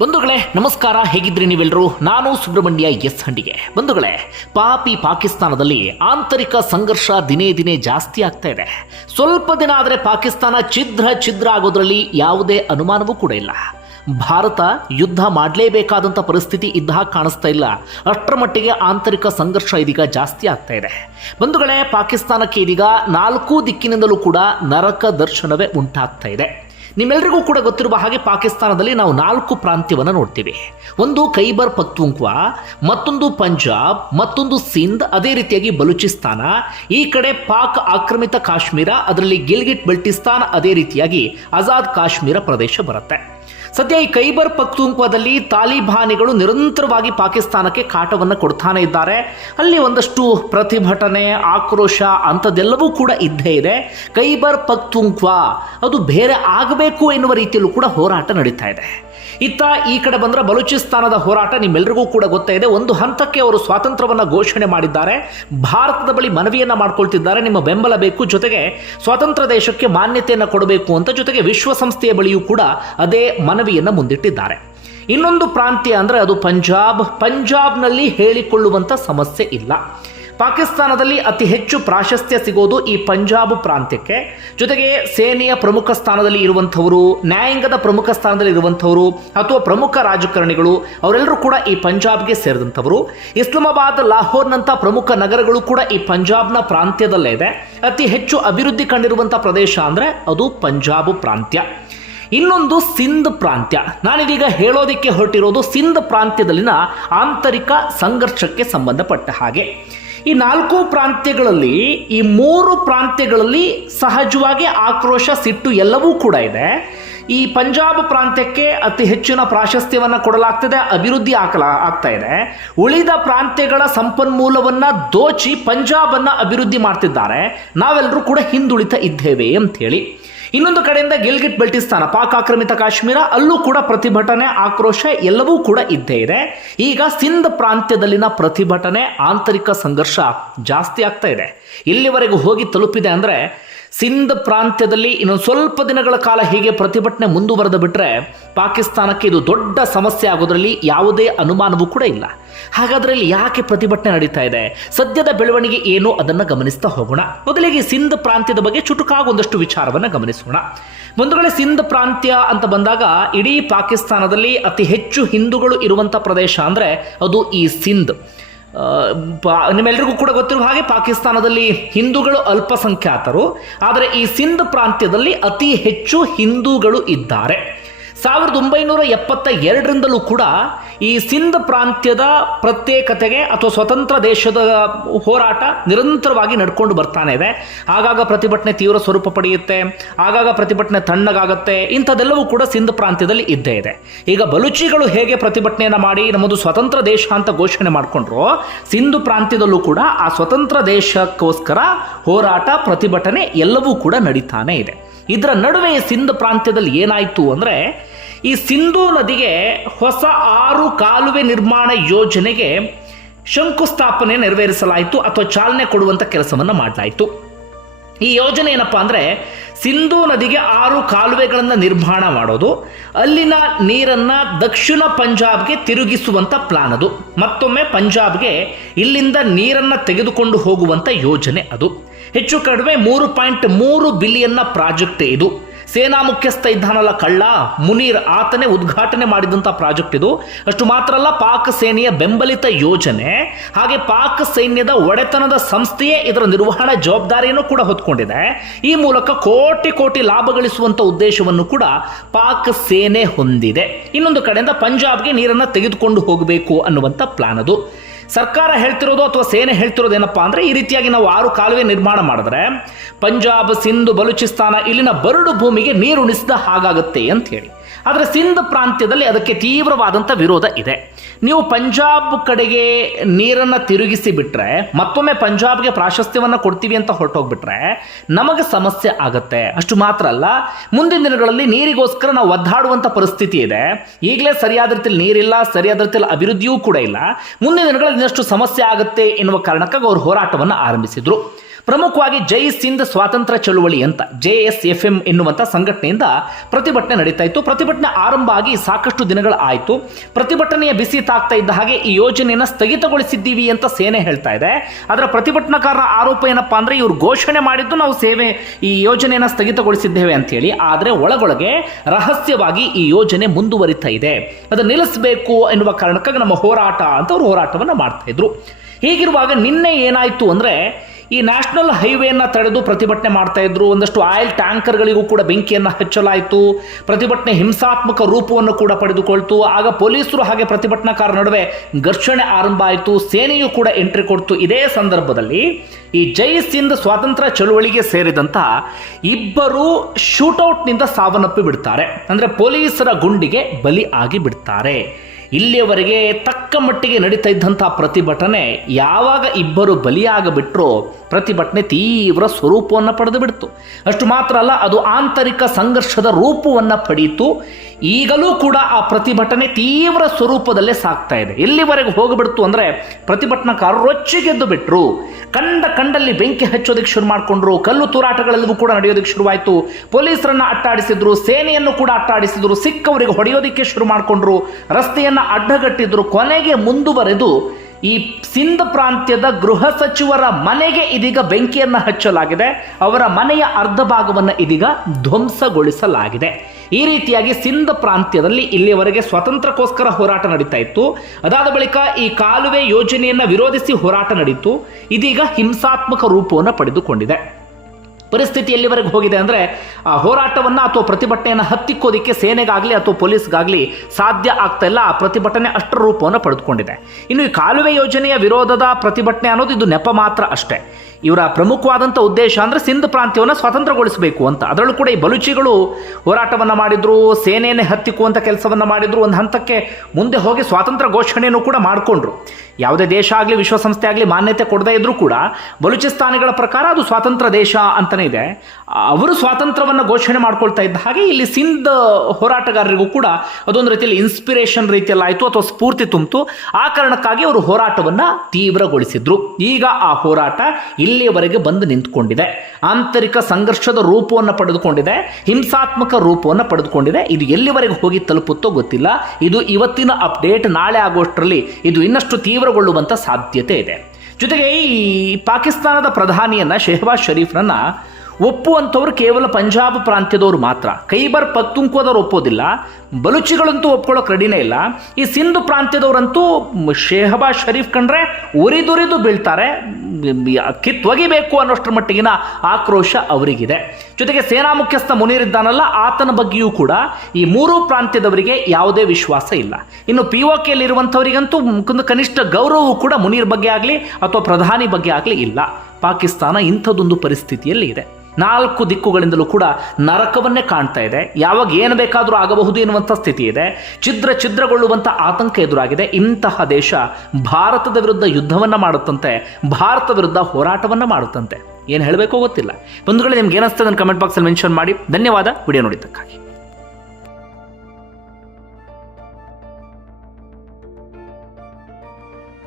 ಬಂಧುಗಳೇ, ನಮಸ್ಕಾರ. ಹೇಗಿದ್ರಿ ನೀವೆಲ್ಲರೂ ನಾನು ಸುಬ್ರಹ್ಮಣ್ಯ ಎಸ್ ಹಂಡಿಗೆ. ಬಂಧುಗಳೇ, ಪಾಪಿ ಪಾಕಿಸ್ತಾನದಲ್ಲಿ ಆಂತರಿಕ ಸಂಘರ್ಷ ದಿನೇ ದಿನೇ ಜಾಸ್ತಿ ಆಗ್ತಾ ಇದೆ. ಸ್ವಲ್ಪ ದಿನ ಆದರೆ ಪಾಕಿಸ್ತಾನ ಛಿದ್ರ ಛಿದ್ರ ಆಗೋದ್ರಲ್ಲಿ ಯಾವುದೇ ಅನುಮಾನವೂ ಕೂಡ ಇಲ್ಲ. ಭಾರತ ಯುದ್ಧ ಮಾಡಲೇಬೇಕಾದಂಥ ಪರಿಸ್ಥಿತಿ ಇದ್ದ ಹಾಗೆ ಕಾಣಿಸ್ತಾ ಇಲ್ಲ. ಅಷ್ಟರ ಮಟ್ಟಿಗೆ ಆಂತರಿಕ ಸಂಘರ್ಷ ಇದೀಗ ಜಾಸ್ತಿ ಆಗ್ತಾ ಇದೆ. ಬಂಧುಗಳೇ, ಪಾಕಿಸ್ತಾನಕ್ಕೆ ಇದೀಗ ನಾಲ್ಕು ದಿಕ್ಕಿನಿಂದಲೂ ಕೂಡ ನರಕ ದರ್ಶನವೇ ಉಂಟಾಗ್ತಾ ಇದೆ. ನಿಮ್ಮೆಲ್ಲರಿಗೂ ಕೂಡ ಗೊತ್ತಿರುವ ಹಾಗೆ ಪಾಕಿಸ್ತಾನದಲ್ಲಿ ನಾವು ನಾಲ್ಕು ಪ್ರಾಂತ್ಯವನ್ನು ನೋಡ್ತೀವಿ. ಒಂದು ಖೈಬರ್ ಪಖ್ತೂನ್ಖ್ವಾ, ಮತ್ತೊಂದು ಪಂಜಾಬ್, ಮತ್ತೊಂದು ಸಿಂಧ್, ಅದೇ ರೀತಿಯಾಗಿ ಬಲೂಚಿಸ್ತಾನ, ಈ ಕಡೆ ಪಾಕ್ ಆಕ್ರಮಿತ ಕಾಶ್ಮೀರ, ಅದರಲ್ಲಿ ಗಿಲ್ಗಿಟ್, ಬೆಲ್ಟಿಸ್ತಾನ್, ಅದೇ ರೀತಿಯಾಗಿ ಆಜಾದ್ ಕಾಶ್ಮೀರ ಪ್ರದೇಶ ಬರುತ್ತೆ. ಸದ್ಯ ಈ ಕೈಬರ್ ಪಕ್ತೂಂಕ್ವದಲ್ಲಿ ತಾಲಿಬಾನಿಗಳು ನಿರಂತರವಾಗಿ ಪಾಕಿಸ್ತಾನಕ್ಕೆ ಕಾಟವನ್ನು ಕೊಡ್ತಾನೆ ಇದ್ದಾರೆ. ಅಲ್ಲಿ ಒಂದಷ್ಟು ಪ್ರತಿಭಟನೆ, ಆಕ್ರೋಶ ಅಂಥದ್ದೆಲ್ಲವೂ ಕೂಡ ಇದ್ದೇ ಇದೆ. ಕೈಬರ್ ಪಕ್ತೂಂಕ್ವ ಅದು ಬೇರೆ ಆಗಬೇಕು ಎನ್ನುವ ರೀತಿಯಲ್ಲೂ ಕೂಡ ಹೋರಾಟ ನಡೀತಾ ಇದೆ. ಇತ್ತ ಈ ಕಡೆ ಬಂದ್ರೆ ಬಲೂಚಿಸ್ತಾನದ ಹೋರಾಟ ನಿಮ್ಮೆಲ್ಲರಿಗೂ ಕೂಡ ಗೊತ್ತೇ ಇದೆ. ಒಂದು ಹಂತಕ್ಕೆ ಅವರು ಸ್ವಾತಂತ್ರ್ಯವನ್ನು ಘೋಷಣೆ ಮಾಡಿದ್ದಾರೆ. ಭಾರತದ ಬಳಿ ಮನವಿಯನ್ನ ಮಾಡ್ಕೊಳ್ತಿದ್ದಾರೆ. ನಿಮ್ಮ ಬೆಂಬಲ ಬೇಕು. ಜೊತೆಗೆ ಸ್ವಾತಂತ್ರ್ಯ ದೇಶಕ್ಕೆ ಮಾನ್ಯತೆಯನ್ನು ಕೊಡಬೇಕು ಅಂತ ಜೊತೆಗೆ ವಿಶ್ವಸಂಸ್ಥೆಯ ಬಳಿಯೂ ಕೂಡ ಅದೇ ಮನವಿಯನ್ನು ಮುಂದಿಟ್ಟಿದ್ದಾರೆ. ಇನ್ನೊಂದು ಪ್ರಾಂತ್ಯ ಅಂದರೆ ಅದು ಪಂಜಾಬ್. ಪಂಜಾಬ್ನಲ್ಲಿ ಹೇಳಿಕೊಳ್ಳುವಂತ ಸಮಸ್ಯೆ ಇಲ್ಲ. ಪಾಕಿಸ್ತಾನದಲ್ಲಿ ಅತಿ ಹೆಚ್ಚು ಪ್ರಾಶಸ್ತ್ಯ ಸಿಗೋದು ಈ ಪಂಜಾಬ್ ಪ್ರಾಂತ್ಯಕ್ಕೆ. ಜೊತೆಗೆ ಸೇನೆಯ ಪ್ರಮುಖ ಸ್ಥಾನದಲ್ಲಿ ಇರುವಂಥವರು, ನ್ಯಾಯಾಂಗದ ಪ್ರಮುಖ ಸ್ಥಾನದಲ್ಲಿ ಇರುವಂಥವರು ಅಥವಾ ಪ್ರಮುಖ ರಾಜಕಾರಣಿಗಳು, ಅವರೆಲ್ಲರೂ ಕೂಡ ಈ ಪಂಜಾಬ್ಗೆ ಸೇರಿದಂಥವರು. ಇಸ್ಲಾಮಾಬಾದ್, ಲಾಹೋರ್ನಂಥ ಪ್ರಮುಖ ನಗರಗಳು ಕೂಡ ಈ ಪಂಜಾಬ್ನ ಪ್ರಾಂತ್ಯದಲ್ಲೇ ಇದೆ. ಅತಿ ಹೆಚ್ಚು ಅಭಿವೃದ್ಧಿ ಕಂಡಿರುವಂಥ ಪ್ರದೇಶ ಅಂದರೆ ಅದು ಪಂಜಾಬ್ ಪ್ರಾಂತ್ಯ. ಇನ್ನೊಂದು ಸಿಂಧ್ ಪ್ರಾಂತ್ಯ. ನಾನಿದೀಗ ಹೇಳೋದಕ್ಕೆ ಹೊರಟಿರೋದು ಸಿಂಧ್ ಪ್ರಾಂತ್ಯದಲ್ಲಿನ ಆಂತರಿಕ ಸಂಘರ್ಷಕ್ಕೆ ಸಂಬಂಧಪಟ್ಟ ಹಾಗೆ. ಈ ನಾಲ್ಕು ಪ್ರಾಂತ್ಯಗಳಲ್ಲಿ ಈ ಮೂರು ಪ್ರಾಂತ್ಯಗಳಲ್ಲಿ ಸಹಜವಾಗಿ ಆಕ್ರೋಶ ಸಿಟ್ಟು ಎಲ್ಲವೂ ಕೂಡ ಇದೆ. ಈ ಪಂಜಾಬ್ ಪ್ರಾಂತ್ಯಕ್ಕೆ ಅತಿ ಹೆಚ್ಚಿನ ಪ್ರಾಶಸ್ತ್ಯವನ್ನು ಕೊಡಲಾಗ್ತದೆ, ಅಭಿವೃದ್ಧಿ ಹಾಕಲ ಆಗ್ತಾ ಇದೆ. ಉಳಿದ ಪ್ರಾಂತ್ಯಗಳ ಸಂಪನ್ಮೂಲವನ್ನ ದೋಚಿ ಪಂಜಾಬನ್ನು ಅಭಿವೃದ್ಧಿ ಮಾಡ್ತಿದ್ದಾರೆ. ನಾವೆಲ್ಲರೂ ಕೂಡ ಹಿಂದುಳಿತ ಇದ್ದೇವೆ ಅಂತ ಹೇಳಿ ಇನ್ನೊಂದು ಕಡೆಯಿಂದ ಗಿಲ್ಗಿಟ್ ಬೆಲ್ಟಿಸ್ತಾನ, ಪಾಕ್ ಆಕ್ರಮಿತ ಕಾಶ್ಮೀರ, ಅಲ್ಲೂ ಕೂಡ ಪ್ರತಿಭಟನೆ, ಆಕ್ರೋಶ ಎಲ್ಲವೂ ಕೂಡ ಇದ್ದೇ ಇದೆ. ಈಗ ಸಿಂಧ್ ಪ್ರಾಂತ್ಯದಲ್ಲಿನ ಪ್ರತಿಭಟನೆ, ಆಂತರಿಕ ಸಂಘರ್ಷ ಜಾಸ್ತಿ ಆಗ್ತಾ ಇದೆ. ಇಲ್ಲಿವರೆಗೂ ಹೋಗಿ ತಲುಪಿದೆ ಅಂದರೆ ಸಿಂಧ್ ಪ್ರಾಂತ್ಯದಲ್ಲಿ ಇನ್ನೊಂದು ಸ್ವಲ್ಪ ದಿನಗಳ ಕಾಲ ಹೀಗೆ ಪ್ರತಿಭಟನೆ ಮುಂದುವರೆದು ಬಿಟ್ಟರೆ ಪಾಕಿಸ್ತಾನಕ್ಕೆ ಇದು ದೊಡ್ಡ ಸಮಸ್ಯೆ ಆಗೋದ್ರಲ್ಲಿ ಯಾವುದೇ ಅನುಮಾನವೂ ಕೂಡ ಇಲ್ಲ. ಹಾಗಾದ್ರೆ ಇಲ್ಲಿ ಯಾಕೆ ಪ್ರತಿಭಟನೆ ನಡೀತಾ ಇದೆ? ಸದ್ಯದ ಬೆಳವಣಿಗೆ ಏನು? ಅದನ್ನು ಗಮನಿಸ್ತಾ ಹೋಗೋಣ. ಮೊದಲಿಗೆ ಸಿಂಧ್ ಪ್ರಾಂತ್ಯದ ಬಗ್ಗೆ ಚುಟುಕಾಗಿ ಒಂದಷ್ಟು ವಿಚಾರವನ್ನು ಗಮನಿಸೋಣ. ಮುಂದುಗಡೆ ಸಿಂಧ್ ಪ್ರಾಂತ್ಯ ಅಂತ ಬಂದಾಗ ಇಡೀ ಪಾಕಿಸ್ತಾನದಲ್ಲಿ ಅತಿ ಹೆಚ್ಚು ಹಿಂದೂಗಳು ಇರುವಂಥ ಪ್ರದೇಶ ಅಂದರೆ ಅದು ಈ ಸಿಂಧ್. ನಿಮ್ಮೆಲ್ಲರಿಗೂ ಕೂಡ ಗೊತ್ತಿರುವ ಹಾಗೆ ಪಾಕಿಸ್ತಾನದಲ್ಲಿ ಹಿಂದೂಗಳು ಅಲ್ಪಸಂಖ್ಯಾತರು, ಆದರೆ ಈ ಸಿಂಧ್ ಪ್ರಾಂತ್ಯದಲ್ಲಿ ಅತಿ ಹೆಚ್ಚು ಹಿಂದೂಗಳು ಇದ್ದಾರೆ. ಸಾವಿರದ ಒಂಬೈನೂರ ಎಪ್ಪತ್ತ ಎರಡರಿಂದಲೂ ಕೂಡ ಈ ಸಿಂಧ್ ಪ್ರಾಂತ್ಯದ ಪ್ರತ್ಯೇಕತೆಗೆ ಅಥವಾ ಸ್ವತಂತ್ರ ದೇಶದ ಹೋರಾಟ ನಿರಂತರವಾಗಿ ನಡ್ಕೊಂಡು ಬರ್ತಾನೆ ಇದೆ. ಆಗಾಗ ಪ್ರತಿಭಟನೆ ತೀವ್ರ ಸ್ವರೂಪ ಪಡೆಯುತ್ತೆ. ಆಗಾಗ ಪ್ರತಿಭಟನೆ ತಣ್ಣಗಾಗುತ್ತೆ. ಇಂಥದ್ದೆಲ್ಲವೂ ಕೂಡ ಸಿಂಧ್ ಪ್ರಾಂತ್ಯದಲ್ಲಿ ಇದ್ದೇ ಇದೆ. ಈಗ ಬಲುಚಿಗಳು ಹೇಗೆ ಪ್ರತಿಭಟನೆಯನ್ನು ಮಾಡಿ ನಮ್ಮದು ಸ್ವತಂತ್ರ ದೇಶ ಅಂತ ಘೋಷಣೆ ಮಾಡಿಕೊಂಡ್ರು, ಸಿಂಧು ಪ್ರಾಂತ್ಯದಲ್ಲೂ ಕೂಡ ಆ ಸ್ವತಂತ್ರ ದೇಶಕ್ಕೋಸ್ಕರ ಹೋರಾಟ, ಪ್ರತಿಭಟನೆ ಎಲ್ಲವೂ ಕೂಡ ನಡೀತಾನೆ ಇದೆ. ಇದರ ನಡುವೆ ಸಿಂಧ್ ಪ್ರಾಂತ್ಯದಲ್ಲಿ ಏನಾಯಿತು ಅಂದರೆ ಈ ಸಿಂಧೂ ನದಿಗೆ ಹೊಸ ಆರು ಕಾಲುವೆ ನಿರ್ಮಾಣ ಯೋಜನೆಗೆ ಶಂಕುಸ್ಥಾಪನೆ ನೆರವೇರಿಸಲಾಯಿತು ಅಥವಾ ಚಾಲನೆ ಕೊಡುವಂಥ ಕೆಲಸವನ್ನು ಮಾಡಲಾಯಿತು. ಈ ಯೋಜನೆ ಏನಪ್ಪಾ ಅಂದರೆ ಸಿಂಧೂ ನದಿಗೆ ಆರು ಕಾಲುವೆಗಳನ್ನು ನಿರ್ಮಾಣ ಮಾಡೋದು, ಅಲ್ಲಿನ ನೀರನ್ನು ದಕ್ಷಿಣ ಪಂಜಾಬ್ಗೆ ತಿರುಗಿಸುವಂಥ ಪ್ಲಾನ್ ಅದು. ಮತ್ತೊಮ್ಮೆ ಪಂಜಾಬ್ಗೆ ಇಲ್ಲಿಂದ ನೀರನ್ನು ತೆಗೆದುಕೊಂಡು ಹೋಗುವಂಥ ಯೋಜನೆ ಅದು. ಹೆಚ್ಚು ಕಡಿಮೆ ಮೂರು ಪಾಯಿಂಟ್ ಮೂರು ಬಿಲಿಯನ್ನ ಪ್ರಾಜೆಕ್ಟ್ ಇದು. ಸೇನಾ ಮುಖ್ಯಸ್ಥ ಇದ್ದಾನಲ್ಲ ಕಳ್ಳ, ಮುನೀರ್ ಆತನೇ ಉದ್ಘಾಟನೆ ಮಾಡಿದಂಥ ಪ್ರಾಜೆಕ್ಟ್ ಇದು. ಅಷ್ಟು ಮಾತ್ರ ಅಲ್ಲ, ಪಾಕ್ ಸೇನೆಯ ಬೆಂಬಲಿತ ಯೋಜನೆ, ಹಾಗೆ ಪಾಕ್ ಸೈನ್ಯದ ಒಡೆತನದ ಸಂಸ್ಥೆಯೇ ಇದರ ನಿರ್ವಹಣಾ ಜವಾಬ್ದಾರಿಯನ್ನು ಕೂಡ ಹೊತ್ಕೊಂಡಿದೆ. ಈ ಮೂಲಕ ಕೋಟಿ ಕೋಟಿ ಲಾಭ ಗಳಿಸುವಂತ ಉದ್ದೇಶವನ್ನು ಕೂಡ ಪಾಕ್ ಸೇನೆ ಹೊಂದಿದೆ. ಇನ್ನೊಂದು ಕಡೆಯಿಂದ ಪಂಜಾಬ್ಗೆ ನೀರನ್ನು ತೆಗೆದುಕೊಂಡು ಹೋಗಬೇಕು ಅನ್ನುವಂಥ ಪ್ಲಾನ್ ಅದು. ಸರ್ಕಾರ ಹೇಳ್ತಿರೋದು ಅಥವಾ ಸೇನೆ ಹೇಳ್ತಿರೋದು ಏನಪ್ಪಾ ಅಂದರೆ ಈ ರೀತಿಯಾಗಿ ನಾವು ಆರು ಕಾಲುವೆ ನಿರ್ಮಾಣ ಮಾಡಿದ್ರೆ ಪಂಜಾಬ್, ಸಿಂಧು, ಬಲೂಚಿಸ್ತಾನ ಇಲ್ಲಿನ ಬರಡು ಭೂಮಿಗೆ ನೀರುಣಿಸಿದ ಹಾಗಾಗುತ್ತೆ ಅಂತ ಹೇಳಿ. ಆದರೆ ಸಿಂಧ್ ಪ್ರಾಂತ್ಯದಲ್ಲಿ ಅದಕ್ಕೆ ತೀವ್ರವಾದಂಥ ವಿರೋಧ ಇದೆ. ನೀವು ಪಂಜಾಬ್ ಕಡೆಗೆ ನೀರನ್ನು ತಿರುಗಿಸಿ ಬಿಟ್ಟರೆ ಮತ್ತೊಮ್ಮೆ ಪಂಜಾಬ್ಗೆ ಪ್ರಾಶಸ್ತ್ಯವನ್ನು ಕೊಡ್ತೀವಿ ಅಂತ ಹೊರಟೋಗ್ಬಿಟ್ರೆ ನಮಗೆ ಸಮಸ್ಯೆ ಆಗುತ್ತೆ. ಅಷ್ಟು ಮಾತ್ರ ಅಲ್ಲ, ಮುಂದಿನ ದಿನಗಳಲ್ಲಿ ನೀರಿಗೋಸ್ಕರ ನಾವು ಒದ್ದಾಡುವಂಥ ಪರಿಸ್ಥಿತಿ ಇದೆ. ಈಗಲೇ ಸರಿಯಾದ ರೀತಿಯಲ್ಲಿ ನೀರಿಲ್ಲ, ಸರಿಯಾದ ರೀತಿಯಲ್ಲಿ ಅಭಿವೃದ್ಧಿಯೂ ಕೂಡ ಇಲ್ಲ. ಮುಂದಿನ ದಿನಗಳಲ್ಲಿ ಇನ್ನಷ್ಟು ಸಮಸ್ಯೆ ಆಗುತ್ತೆ ಎನ್ನುವ ಕಾರಣಕ್ಕಾಗಿ ಅವರು ಹೋರಾಟವನ್ನು ಆರಂಭಿಸಿದ್ರು. ಪ್ರಮುಖವಾಗಿ ಜೈ ಸಿಂಧ್ ಸ್ವಾತಂತ್ರ್ಯ ಚಳುವಳಿ ಅಂತ ಜೆ ಎಸ್ ಎಫ್ ಎಂ ಎನ್ನುವಂಥ ಸಂಘಟನೆಯಿಂದ ಪ್ರತಿಭಟನೆ ನಡೀತಾ ಇತ್ತು. ಪ್ರತಿಭಟನೆ ಆರಂಭ ಆಗಿ ಸಾಕಷ್ಟು ದಿನಗಳು ಆಯಿತು. ಪ್ರತಿಭಟನೆಯ ಬಿಸಿ ತಾಗ್ತಾ ಇದ್ದ ಹಾಗೆ ಈ ಯೋಜನೆಯನ್ನು ಸ್ಥಗಿತಗೊಳಿಸಿದ್ದೀವಿ ಅಂತ ಸೇನೆ ಹೇಳ್ತಾ ಇದೆ. ಅದರ ಪ್ರತಿಭಟನಾಕಾರರ ಆರೋಪ ಏನಪ್ಪಾ ಅಂದರೆ ಇವರು ಘೋಷಣೆ ಮಾಡಿದ್ದು ನಾವು ಸೇವೆ, ಈ ಯೋಜನೆಯನ್ನು ಸ್ಥಗಿತಗೊಳಿಸಿದ್ದೇವೆ ಅಂತ ಹೇಳಿ. ಆದರೆ ಒಳಗೊಳಗೆ ರಹಸ್ಯವಾಗಿ ಈ ಯೋಜನೆ ಮುಂದುವರಿತಾ ಇದೆ. ಅದನ್ನು ನಿಲ್ಲಿಸಬೇಕು ಎನ್ನುವ ಕಾರಣಕ್ಕಾಗಿ ನಮ್ಮ ಹೋರಾಟ ಅಂತ ಅವರು ಹೋರಾಟವನ್ನು ಮಾಡ್ತಾ ಇದ್ರು. ಹೀಗಿರುವಾಗ ನಿನ್ನೆ ಏನಾಯಿತು ಅಂದರೆ ಈ ನ್ಯಾಷನಲ್ ಹೈವೇನ ತಡೆದು ಪ್ರತಿಭಟನೆ ಮಾಡ್ತಾ ಇದ್ರು. ಒಂದಷ್ಟು ಆಯಿಲ್ ಟ್ಯಾಂಕರ್ಗಳಿಗೂ ಕೂಡ ಬೆಂಕಿಯನ್ನು ಹಚ್ಚಲಾಯಿತು. ಪ್ರತಿಭಟನೆ ಹಿಂಸಾತ್ಮಕ ರೂಪವನ್ನು ಕೂಡ ಪಡೆದುಕೊಳ್ತು. ಆಗ ಪೊಲೀಸರು ಹಾಗೆ ಪ್ರತಿಭಟನಾಕಾರ ನಡುವೆ ಘರ್ಷಣೆ ಆರಂಭ ಆಯಿತು. ಸೇನೆಯು ಕೂಡ ಎಂಟ್ರಿ ಕೊಡ್ತು. ಇದೇ ಸಂದರ್ಭದಲ್ಲಿ ಈ ಜೈ ಸಿಂಧ್ ಸ್ವಾತಂತ್ರ್ಯ ಚಳುವಳಿಗೆ ಸೇರಿದಂತಹ ಇಬ್ಬರು ಶೂಟೌಟ್ನಿಂದ ಸಾವನ್ನಪ್ಪಿ ಬಿಡ್ತಾರೆ. ಅಂದರೆ ಪೊಲೀಸರ ಗುಂಡಿಗೆ ಬಲಿ ಆಗಿ ಬಿಡ್ತಾರೆ. ಇಲ್ಲಿಯವರೆಗೆ ತಕ್ಕ ಮಟ್ಟಿಗೆ ನಡೀತಾ ಇದ್ದಂಥ ಪ್ರತಿಭಟನೆ ಯಾವಾಗ ಇಬ್ಬರು ಬಲಿಯಾಗಬಿಟ್ರೋ ಪ್ರತಿಭಟನೆ ತೀವ್ರ ಸ್ವರೂಪವನ್ನು ಪಡೆದು ಬಿಡ್ತು. ಅಷ್ಟು ಮಾತ್ರ ಅಲ್ಲ, ಅದು ಆಂತರಿಕ ಸಂಘರ್ಷದ ರೂಪವನ್ನು ಪಡೀತು. ಈಗಲೂ ಕೂಡ ಆ ಪ್ರತಿಭಟನೆ ತೀವ್ರ ಸ್ವರೂಪದಲ್ಲೇ ಸಾಕ್ತಾ ಇದೆ. ಎಲ್ಲಿವರೆಗೆ ಹೋಗಿಬಿಡ್ತು ಅಂದರೆ ಪ್ರತಿಭಟನಾಕಾರರು ರೊಚ್ಚಿಗೆದ್ದು ಬಿಟ್ರು. ಕಂಡ ಕಂಡಲ್ಲಿ ಬೆಂಕಿ ಹಚ್ಚೋದಕ್ಕೆ ಶುರು ಮಾಡಿಕೊಂಡ್ರು. ಕಲ್ಲು ತೂರಾಟಗಳೆಲ್ಲವೂ ಕೂಡ ನಡೆಯೋದಕ್ಕೆ ಶುರುವಾಯಿತು. ಪೊಲೀಸರನ್ನು ಅಟ್ಟಾಡಿಸಿದ್ರು, ಸೇನೆಯನ್ನು ಕೂಡ ಅಟ್ಟಾಡಿಸಿದ್ರು, ಸಿಕ್ಕವರಿಗೆ ಹೊಡೆಯೋದಕ್ಕೆ ಶುರು ಮಾಡಿಕೊಂಡ್ರು. ರಸ್ತೆಯನ್ನು ಅಡ್ಡಗಟ್ಟಿದ್ರು. ಕೊನೆಗೆ ಮುಂದುವರೆದು ಈ ಸಿಂಧ್ ಪ್ರಾಂತ್ಯದ ಗೃಹ ಸಚಿವರ ಮನೆಗೆ ಇದೀಗ ಬೆಂಕಿಯನ್ನು ಹಚ್ಚಲಾಗಿದೆ. ಅವರ ಮನೆಯ ಅರ್ಧ ಭಾಗವನ್ನು ಇದೀಗ ಧ್ವಂಸಗೊಳಿಸಲಾಗಿದೆ. ಈ ರೀತಿಯಾಗಿ ಸಿಂಧ್ ಪ್ರಾಂತ್ಯದಲ್ಲಿ ಇಲ್ಲಿಯವರೆಗೆ ಸ್ವಾತಂತ್ರ್ಯಕ್ಕೋಸ್ಕರ ಹೋರಾಟ ನಡೀತಾ ಇತ್ತು. ಅದಾದ ಬಳಿಕ ಈ ಕಾಲುವೆ ಯೋಜನೆಯನ್ನು ವಿರೋಧಿಸಿ ಹೋರಾಟ ನಡೀತು. ಇದೀಗ ಹಿಂಸಾತ್ಮಕ ರೂಪವನ್ನು ಪಡೆದುಕೊಂಡಿದೆ. ಪರಿಸ್ಥಿತಿ ಎಲ್ಲಿವರೆಗೆ ಹೋಗಿದೆ ಅಂದರೆ, ಆ ಹೋರಾಟವನ್ನು ಅಥವಾ ಪ್ರತಿಭಟನೆಯನ್ನು ಹತ್ತಿಕ್ಕೋದಕ್ಕೆ ಸೇನೆಗಾಗಲಿ ಅಥವಾ ಪೊಲೀಸ್ಗಾಗಲಿ ಸಾಧ್ಯ ಆಗ್ತಾ ಇಲ್ಲ. ಆ ಪ್ರತಿಭಟನೆ ಅಷ್ಟರ ರೂಪವನ್ನು ಪಡೆದುಕೊಂಡಿದೆ. ಇನ್ನು ಈ ಕಾಲುವೆ ಯೋಜನೆಯ ವಿರೋಧದ ಪ್ರತಿಭಟನೆ ಅನ್ನೋದು ಇದು ನೆಪ ಮಾತ್ರ ಅಷ್ಟೇ. ಇವರ ಪ್ರಮುಖವಾದಂಥ ಉದ್ದೇಶ ಅಂದರೆ ಸಿಂಧ್ ಪ್ರಾಂತ್ಯವನ್ನು ಸ್ವತಂತ್ರಗೊಳಿಸಬೇಕು ಅಂತ. ಅದರಲ್ಲೂ ಕೂಡ ಈ ಬಲುಚಿಗಳು ಹೋರಾಟವನ್ನು ಮಾಡಿದ್ರು, ಸೇನೆಯನ್ನೇ ಹತ್ತಿಕ್ಕುವಂಥ ಕೆಲಸವನ್ನು ಮಾಡಿದ್ರು, ಒಂದು ಹಂತಕ್ಕೆ ಮುಂದೆ ಹೋಗಿ ಸ್ವಾತಂತ್ರ್ಯ ಘೋಷಣೆಯನ್ನು ಕೂಡ ಮಾಡಿಕೊಂಡ್ರು. ಯಾವುದೇ ದೇಶ ಆಗಲಿ, ವಿಶ್ವಸಂಸ್ಥೆ ಆಗಲಿ ಮಾನ್ಯತೆ ಕೊಡದೇ ಇದ್ರೂ ಕೂಡ ಬಲೂಚಿಸ್ತಾನಿಗಳ ಪ್ರಕಾರ ಅದು ಸ್ವಾತಂತ್ರ್ಯ ದೇಶ ಅಂತಲೇ ಇದೆ. ಅವರು ಸ್ವಾತಂತ್ರ್ಯವನ್ನು ಘೋಷಣೆ ಮಾಡ್ಕೊಳ್ತಾ ಇದ್ದ ಹಾಗೆ ಇಲ್ಲಿ ಸಿಂಧ್ ಹೋರಾಟಗಾರರಿಗೂ ಕೂಡ ಅದೊಂದು ರೀತಿಯಲ್ಲಿ ಇನ್ಸ್ಪಿರೇಷನ್ ರೀತಿಯಲ್ಲಿ ಆಯಿತು ಅಥವಾ ಸ್ಫೂರ್ತಿ ತುಂಬಿತು. ಆ ಕಾರಣಕ್ಕಾಗಿ ಅವರು ಹೋರಾಟವನ್ನು ತೀವ್ರಗೊಳಿಸಿದ್ರು. ಈಗ ಆ ಹೋರಾಟ ಇಲ್ಲಿಯವರೆಗೆ ಬಂದು ನಿಂತುಕೊಂಡಿದೆ. ಆಂತರಿಕ ಸಂಘರ್ಷದ ರೂಪವನ್ನು ಪಡೆದುಕೊಂಡಿದೆ, ಹಿಂಸಾತ್ಮಕ ರೂಪವನ್ನು ಪಡೆದುಕೊಂಡಿದೆ. ಇದು ಎಲ್ಲಿವರೆಗೆ ಹೋಗಿ ತಲುಪುತ್ತೋ ಗೊತ್ತಿಲ್ಲ. ಇದು ಇವತ್ತಿನ ಅಪ್ಡೇಟ್, ನಾಳೆ ಆಗೋಷ್ಟರಲ್ಲಿ ಇದು ಇನ್ನಷ್ಟು ತೀವ್ರಗೊಳ್ಳುವಂಥ ಸಾಧ್ಯತೆ ಇದೆ. ಜೊತೆಗೆ ಈ ಪಾಕಿಸ್ತಾನದ ಪ್ರಧಾನಿಯನ್ನ ಶೆಹಬಾಜ್ ಶರೀಫ್ರನ್ನ ಒಪ್ಪುವಂಥವ್ರು ಕೇವಲ ಪಂಜಾಬ್ ಪ್ರಾಂತ್ಯದವರು ಮಾತ್ರ. ಕೈಬರ್ ಪತ್ತುಂಕೋದವ್ರು ಒಪ್ಪೋದಿಲ್ಲ. ಬಲುಚಿಗಳಂತೂ ಒಪ್ಕೊಳ್ಳೋಕೆ ರೆಡಿನೇ ಇಲ್ಲ. ಈ ಸಿಂಧು ಪ್ರಾಂತ್ಯದವರಂತೂ ಶೇಹಬಾಜ್ ಶರೀಫ್ ಕಂಡ್ರೆ ಉರಿದುರಿದು ಬೀಳ್ತಾರೆ. ಕಿತ್ತೊಗಿಬೇಕು ಅನ್ನೋಷ್ಟರ ಮಟ್ಟಿಗಿನ ಆಕ್ರೋಶ ಅವರಿಗಿದೆ. ಜೊತೆಗೆ ಸೇನಾ ಮುಖ್ಯಸ್ಥ ಮುನೀರ್ ಇದ್ದಾನಲ್ಲ, ಆತನ ಬಗ್ಗೆಯೂ ಕೂಡ ಈ ಮೂರು ಪ್ರಾಂತ್ಯದವರಿಗೆ ಯಾವುದೇ ವಿಶ್ವಾಸ ಇಲ್ಲ. ಇನ್ನು ಪಿ ಒ ಕೆಯಲ್ಲಿರುವಂಥವರಿಗಂತೂ ಕನಿಷ್ಠ ಗೌರವವೂ ಕೂಡ ಮುನೀರ್ ಬಗ್ಗೆ ಆಗಲಿ ಅಥವಾ ಪ್ರಧಾನಿ ಬಗ್ಗೆ ಆಗಲಿ ಇಲ್ಲ. ಪಾಕಿಸ್ತಾನ ಇಂಥದ್ದೊಂದು ಪರಿಸ್ಥಿತಿಯಲ್ಲಿ ಇದೆ. ನಾಲ್ಕು ದಿಕ್ಕುಗಳಿಂದಲೂ ಕೂಡ ನರಕವನ್ನೇ ಕಾಣ್ತಾ ಇದೆ. ಯಾವಾಗ ಏನು ಬೇಕಾದರೂ ಆಗಬಹುದು ಎನ್ನುವಂಥ ಸ್ಥಿತಿ ಇದೆ. ಛಿದ್ರ ಛಿದ್ರಗೊಳ್ಳುವಂಥ ಆತಂಕ ಎದುರಾಗಿದೆ. ಇಂತಹ ದೇಶ ಭಾರತದ ವಿರುದ್ಧ ಯುದ್ಧವನ್ನು ಮಾಡುತ್ತಂತೆ, ಭಾರತ ವಿರುದ್ಧ ಹೋರಾಟವನ್ನು ಮಾಡುತ್ತಂತೆ. ಏನು ಹೇಳಬೇಕೋ ಗೊತ್ತಿಲ್ಲ. ಬಂಧುಗಳೇ, ನಿಮ್ಗೆ ಏನಿಸ್ತದೆ ಕಮೆಂಟ್ ಬಾಕ್ಸಲ್ಲಿ ಮೆನ್ಷನ್ ಮಾಡಿ. ಧನ್ಯವಾದ. ವಿಡಿಯೋ ನೋಡಿದ್ದಕ್ಕಾಗಿ.